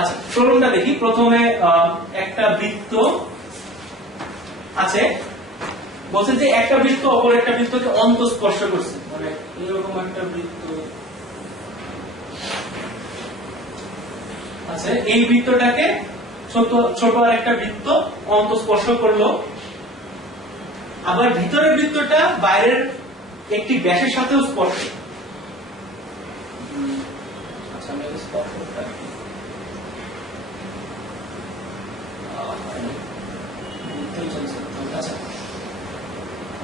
আচ্ছা প্রবলেমটা দেখি। প্রথমে একটা বৃত্ত আছে, বলছে যে একটা বৃত্ত অপর একটা বৃত্তকে অন্তঃস্পর্শ করছে, মানে এরকম একটা বৃত্ত আছে, এই বৃত্তটাকে ছোট আর একটা বৃত্ত অন্তঃস্পর্শ করলো, আবার ভিতরের বৃত্তটা বাইরের একটি ব্যাসের সাথেও স্পর্শ। আচ্ছা আমি স্পর্শটা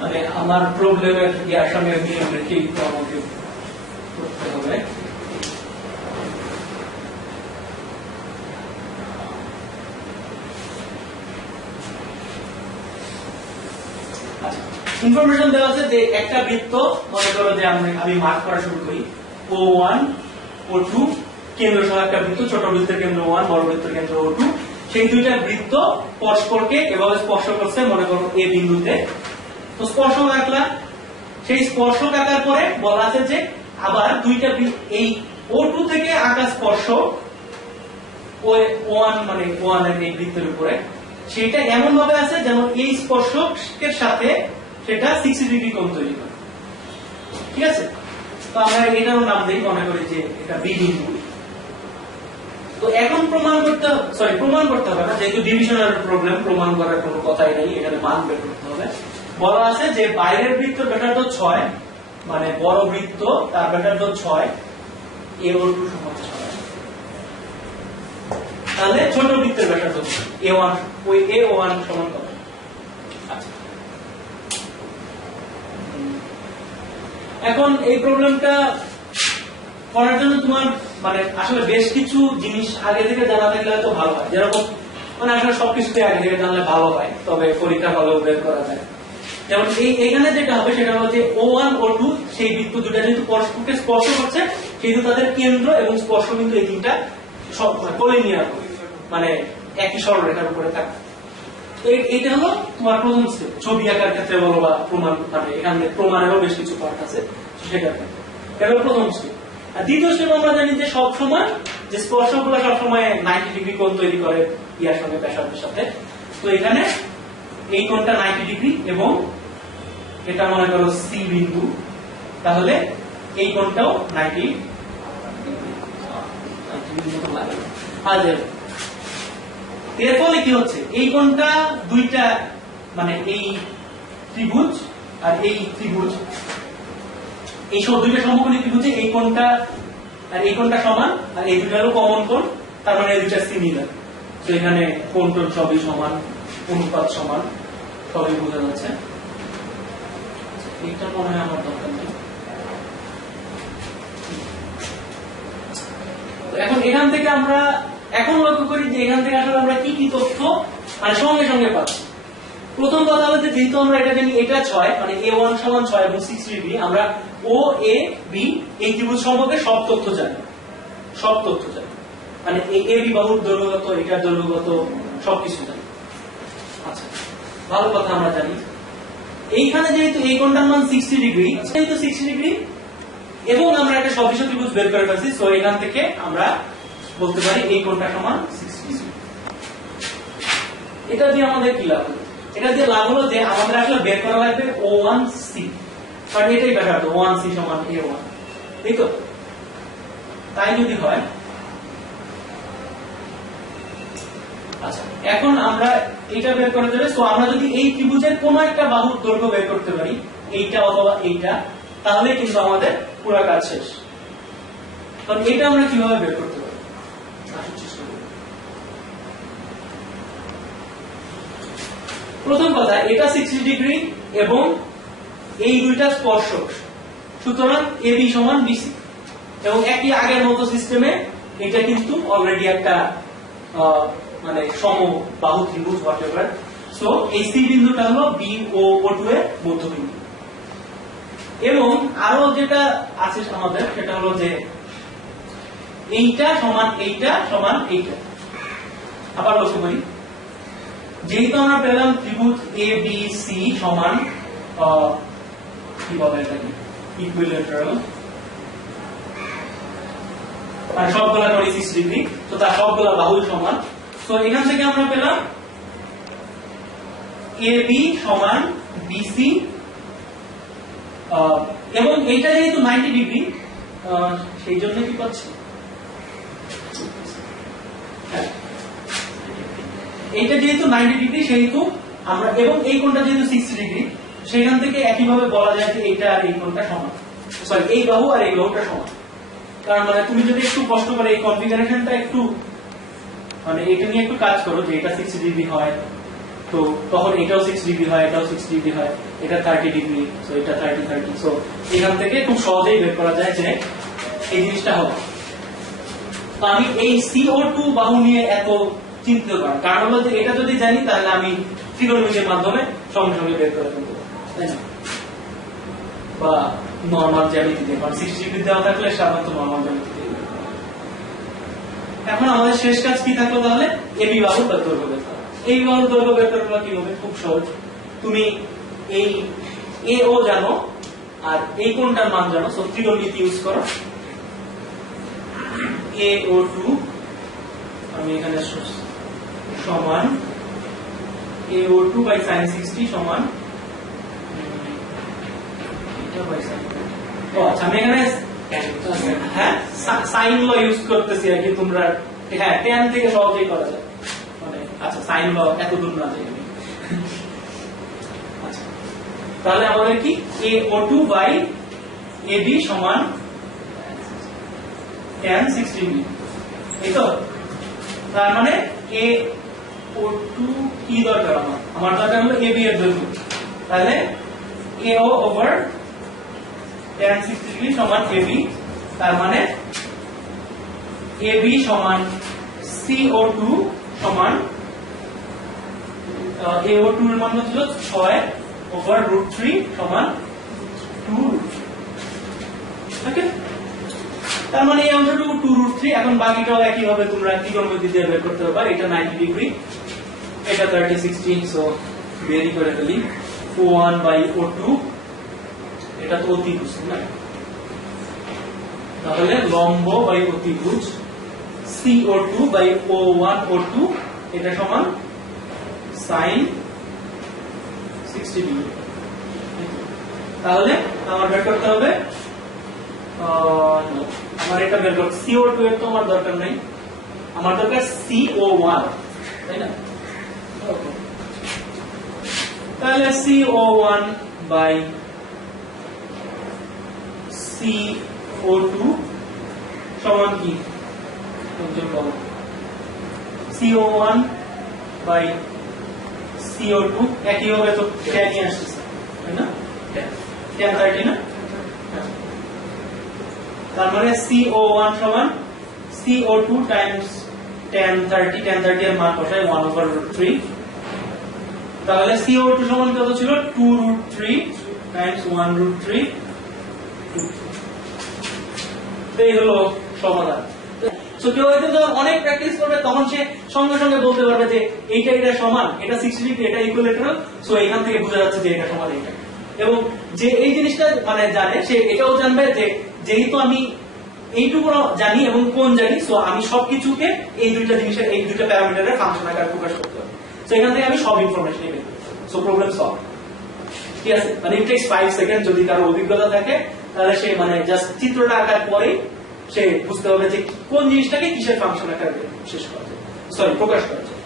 মানে আমার প্রবলেমের ইয়ার সঙ্গে মিল রেখে একটু আমাকে করতে হবে। ইনফরমেশন দেওয়া আছে যে একটা বৃত্ত, মনে করো যে আমি মার্ক করা শুরু করি, O1 O2 কেন্দ্র সহ একটা বৃত্ত, ছোট বৃত্তের কেন্দ্র 1, বড় বৃত্তের কেন্দ্র O2, সেই দুইটা বৃত্ত পরস্পরকে এভাবে স্পর্শ করছে মনে করো এ বিন্দুতে। তো স্পর্শক আঁকলাম, সেই স্পর্শক আঁকার পরে বলা আছে যে আবার দুইটা এই O2 থেকে আঁকা স্পর্শক O1 মানে O1 এর এই বৃত্তের উপরে, সেটা এমন ভাবে আছে যেন এই স্পর্শকের সাথে সেটা 60 ডিগ্রি কোণ তৈরি করে। ঠিক আছে, তো আমরা এটারও নাম দিই, মনে করি যে এটা বি বিন্দু। তো এখন প্রমাণ করতে হবে না, যেহেতু ডিভিশনাল প্রবলেম, প্রমাণ করার কোনো কথাই নেই, এখানে মান বের করতে হবে। বলা আছে যে বাইরের বৃত্তর ব্যাসার্ধ 6, মানে বড় বৃত্ত তার ব্যাসার্ধ 6, A02 সমান 6, তাহলে ছোট বৃত্তের ব্যাসার্ধ A1, ওই A01 সমান কত? আচ্ছা এখন এই প্রবলেমটা করার জন্য তোমার মানে আসলে বেশ কিছু জিনিস আগে থেকে জানা থাকলে হয়তো ভালো হয়, যেরকম মানে আসলে সবকিছুতে আগে থেকে জানলে ভালো হয়, তবে পরীক্ষা হলেও বের করা যায়। যেমন এইখানে যেটা হবে সেটা হলো যে O1 O2 সেই বৃত্ত দুটো যেহেতু পরস্পরকে স্পর্শ করছে, সেহেতু তাদের কেন্দ্র এবং স্পর্শ বিন্দু এই তিনটা সব কোলিনিয়ার, মানে একই সরলরেখার উপরে থাকে। এইটা হলো তোমার প্রথম স্টেপ, ছবি আঁকার ক্ষেত্রে বলো বা প্রমাণ, মানে এখানে প্রমাণেরও বেশ কিছু পার্ট আছে সেটা হলো প্রথম স্টেপ। আর দ্বিতীয় স্টেপ আমরা জানি যে সব সময় যে স্পর্শকগুলো সবসময় 90 ডিগ্রি কোণ তৈরি করে ইয়ার সঙ্গে ব্যাসার্ধের সাথে। তো এখানে এই কোণটা 90 ডিগ্রি এবং এটা মনে করো সি বিন্দু, তাহলে এই কোণটাও 90 ডিগ্রি। এর ফলে কি হচ্ছে, এই কোণটা দুইটা, মানে এই ত্রিভুজ আর এই ত্রিভুজ, এই সব দুইটা সমকোণী ত্রিভুজে এই কোণটা আর এই কোণটা সমান, আর এই দুইটা হলো কমন কোণ, তার মানে এই দুইটা সিমিলার। তো এখানে কোণ টোণ সবই সমান, অনুপাত সমান, সবই বোঝা যাচ্ছে। এটা মনে হয় আমার দরকার নেই। এখন এখান থেকে আমরা এখন লক্ষ্য করি যে এখান থেকে আসলে আমরা কি কি তথ্য মানে সঙ্গে সঙ্গে পাচ্ছি। প্রথম কথা হলো যে যেহেতু আমরা এটা জানি এটা 6, মানে A1 সমান 6 এবং 60 ডিগ্রি, আমরা O A B এই ত্রিভুজ সম্পর্কে সব তথ্য জানি, মানে এই AB বাহুর দৈর্ঘ্য কত, এটার দৈর্ঘ্য কত, সবকিছু জানি। আচ্ছা ভালো কথা, আমরা জানি এইখানে যেহেতু এই কোণটার মান 60 ডিগ্রি, যেহেতু 60 ডিগ্রি এবং আমরা একটা সদৃশ ত্রিভুজ বের করে ফেলছি, সো এখান থেকে আমরা বলতে পারি এই কোণটা সমান 60 ডিগ্রি। এটা দিয়ে আমাদের কি লাভ হলো? এটা দিয়ে লাভ হলো যে আমাদের আসলে বের করা লাগবে O1C, কারণ এটাই ব্যাসার্ধ, O1C সমান A1, এই তো। তাই যদি হয়, আচ্ছা এখন আমরা এটা বের করে দেবে। সো আমরা যদি এই ত্রিভুজের কোন একটা বাহুর দৈর্ঘ্য বের করতে পারি, এইটা অথবা এইটা, তাহলে কিন্তু আমাদের পুরো কাজ শেষ। কারণ এটা আমরা কিভাবে বের করতে পারি? প্রথম কথা, এটা 60 ডিগ্রি এবং এই দুইটা স্পর্শক, সুতরাং AB সমান BC, এবং একই আগের মতো সিস্টেমে এটা কিন্তু অলরেডি একটা মানে সমবাহু ত্রিভুজ whatever। সো এই C বিন্দুটা হলো BO2 এর মধ্যবিন্দু। এবং আরো যেটা আছে আমাদের সেটা হলো যে এইটা সমান এইটা সমান এইটা। আবার লক্ষ্য করি, যেহেতু আমরা পেলাম ত্রিভুজ ABC সমান কি বলে এটাকে, ইকুইল্যাটারাল, মানে সবগুলা করে 6 ডিগ্রি, তো তার সবগুলা বাহুর সমান। তো এখান থেকে আমরা পেলাম AB সমান BC, এবং এইটা যেহেতু 90 ডিগ্রি সেই জন্য কি পাচ্ছি, এইটা যেহেতু 90 ডিগ্রি সেহেতু আমরা, এবং এই কোণটা যেহেতু 60 ডিগ্রি, সেখান থেকে একইভাবে বলা যায় যে এইটা আর এই কোণটা সমান, সরি এই বাহু আর এই বাহুটা সমান। কারণ মানে তুমি যদি একটু কষ্ট করে এই কনফিগারেশনটা একটু মানে এটা নিয়ে একটু কাজ করো যে এটা 60 ডিগ্রি হয়, তো তখন এটাও 6 ডিগ্রি হয়, এটাও 6 ডিগ্রি হয়, এটা 30 ডিগ্রি, সো এটা 30 30, সো এখান থেকে খুব সহজেই বের করা যায় যে এই জিনিসটা হবে। তো আমি এই CO2 বাহু নিয়ে এত চিন্তিত করার কারণ হলো যে এটা যদি জানি তাহলে আমি ত্রিকোণমিতির মাধ্যমে সঙ্গে সঙ্গে বের করে ফেলতে পারবো, তাই না? বা নরমাল জ্যামিতি দিয়ে, কারণ 60 ডিগ্রি দেওয়া থাকলে সাধারণত নরমাল জ্যামিতি দিয়ে। এখন আমাদের শেষ কাজ কি থাকলো তাহলে? এবি বাহুর দৈর্ঘ্য বের করা। এই বাহুর দৈর্ঘ্য বের করা কি হবে? খুব সহজ। তুমি এই AO জানো আর এই কোণটার মান জানো, সো ত্রিকোণমিতি ইউজ করো। AO2 আমি এখানে সমান AO2 বাই sin 60 সমান, আচ্ছা আমি এখানে হ্যাঁ সাইন ল ইউজ করতেছি আর কি, তোমরা হ্যাঁ tan থেকে সহজেই করা যায়, মানে আচ্ছা সাইন ল এত দূর না যাই। আচ্ছা তাহলে আমাদের কি AO2 বাই AB সমান tan 60 ডিগ্রি, এই তো। তার মানে AO2 কি দরকার আমার দরকার হলো AB এর দৈর্ঘ্য, তাহলে AO ওভার tan 60 ডিগ্রি সমান AB, তার মানে AB সমান CO2 সমান AO2 এর মান ছিল 6 ওভার √3 সমান 2, ওকে। তার মানে এই অংশটুকু 2√3। এখন বাকিটাও একই ভাবে তোমরা ত্রিকোণমিতি দিয়ে বের করতে পারবে। এটা 90 ডিগ্রি, এটা 30 60, সো বেরি করে ফেলি। O1 বাই O2, এটা তো অতিভুজ না, তাহলে লম্ব বাই অতিভুজ CO2 বাই O1 O2, এটা সমান sin 60 ডিগ্রি। তাহলে আমার বের করতে হবে আমার এটা বের করতে, CO2 এর তো আমার দরকার নাই, আমার দরকার CO1, তাই না? তাহলে CO1 বাই CO2 সমান কি? CO1 বাই CO2 একই হবে, তো tan ই আসছে, তাই না? tan 30 না? তার মানে CO1 সমান CO2 টাইমস tan 30, tan 30 এর মান বসাই 1/3, তাহলে CO2 সমান কত ছিল? 2√3 টাইমস 1√3, এই হলো সমাধান। সো কেউ হয়তো অনেক প্র্যাকটিস করবে, তখন সে সঙ্গে সঙ্গে বলতে পারবে যে এইটা এটা সমান, এটা 60 ডিগ্রি, এটা ইকুইলেটারাল, সো এখান থেকে বোঝা যাচ্ছে যে এটা সমান এইটা। এবং যে এই জিনিসটা মানে জানে, সে এটাও জানবে যে যেহেতু আমি এইটুকু জানি এবং কোন জানি, সো আমি সবকিছুকে এই দুইটা জিনিসের, এই দুইটা প্যারামিটারের ফাংশন আকারে প্রকাশ করতে পারবো। সো এখান থেকে আমি সব ইনফরমেশন পেয়ে যাবো। সো প্রবলেম সলভ, ঠিক আছে? মানে ইট টেকস 5 সেকেন্ড। যদি কারো অভিজ্ঞতা থাকে তাহলে সে মানে জাস্ট চিত্রটা আঁকার পরে সে বুঝতে হবে যে কোন জিনিসটাকে কিসের ফাংশন আকারে শেষ করা যায়, সরি প্রকাশ করা যায়।